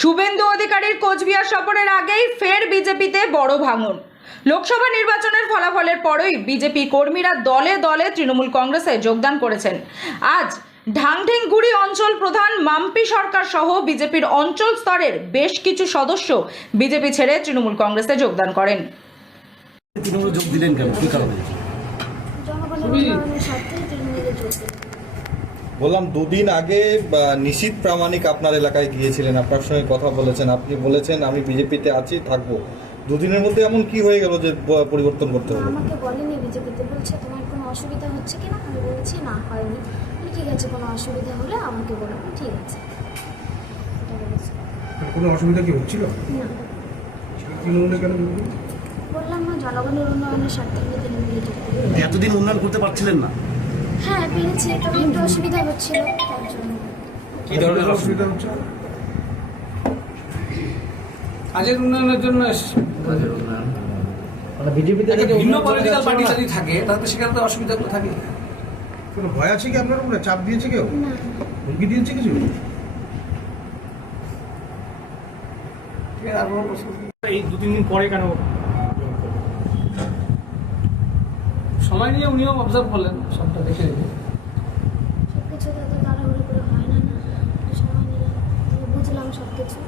শুভেন্দু অধিকারীর কোচবিহার সফরের আগেই ফের বিজেপিতে বড় ভাঙন। লোকসভা নির্বাচনের ফলাফলের পরই বিজেপি কর্মীরা দলে দলে তৃণমূল কংগ্রেসে যোগদান করেছেন। আজ ঢাংঢেংগুড়ি অঞ্চল প্রধান মাম্পি সরকার সহ বিজেপির অঞ্চল স্তরের বেশ কিছু সদস্য বিজেপি ছেড়ে তৃণমূল কংগ্রেসে যোগদান করেন। তৃণমূলে যোগ দিলেন কেন, কি কারণে? বললাম দুদিন আগে নিশীথ প্রামাণিক আপনার এলাকায় গিয়েছিলেন, আপনার সঙ্গে কথা বলেছেন, আপনি বলেছেন আমি বিজেপিতে আছি, থাকবো। দুদিনের মধ্যে এমন কি হয়ে গেল যে পরিবর্তন করতে হলো? আমাকে বলেনি বিজেপিতে, বলছে তোমার কোনো অসুবিধা হচ্ছে কিনা। আমি বলেছি না, হয়নি। ঠিক আছে, কোনো অসুবিধা হলে আমাকে বলো। ঠিক আছে, এটা বলেছি। কোনো অসুবিধা কি হচ্ছিল না, তৃণমূলে কেন? বললাম না, জনগণের উন্নয়নের স্বার্থে আমি তৃণমূলে যোগ করি। এতদিন উন্নয়ন করতে পারছিলেন না? হ্যাঁ, পেরেছি, তবে একটু অসুবিধা হচ্ছিল তার জন্য। কি ধরনের অসুবিধা হচ্ছে? কাজের উন্নয়নের জন্য মানে বিজেপিতে ভিন্ন পলিটিক্যাল পার্টি যদি থাকে তাহলে সেখানে তো অসুবিধাগুলো থাকে। কোনো ভয় আছে কি আপনার উপরে? চাপ দিয়েছে কেউ? না, হুমকি দিয়েছে কিছু? এই 2-3 দিন পরে কেন সময় নিয়ে উনিও অবজার্ভ করলেন, সবটা দেখে সব কিছু তো তাড়াহুড়ো করে হয় না, না সময় নিয়ে বুঝলাম সব কিছু।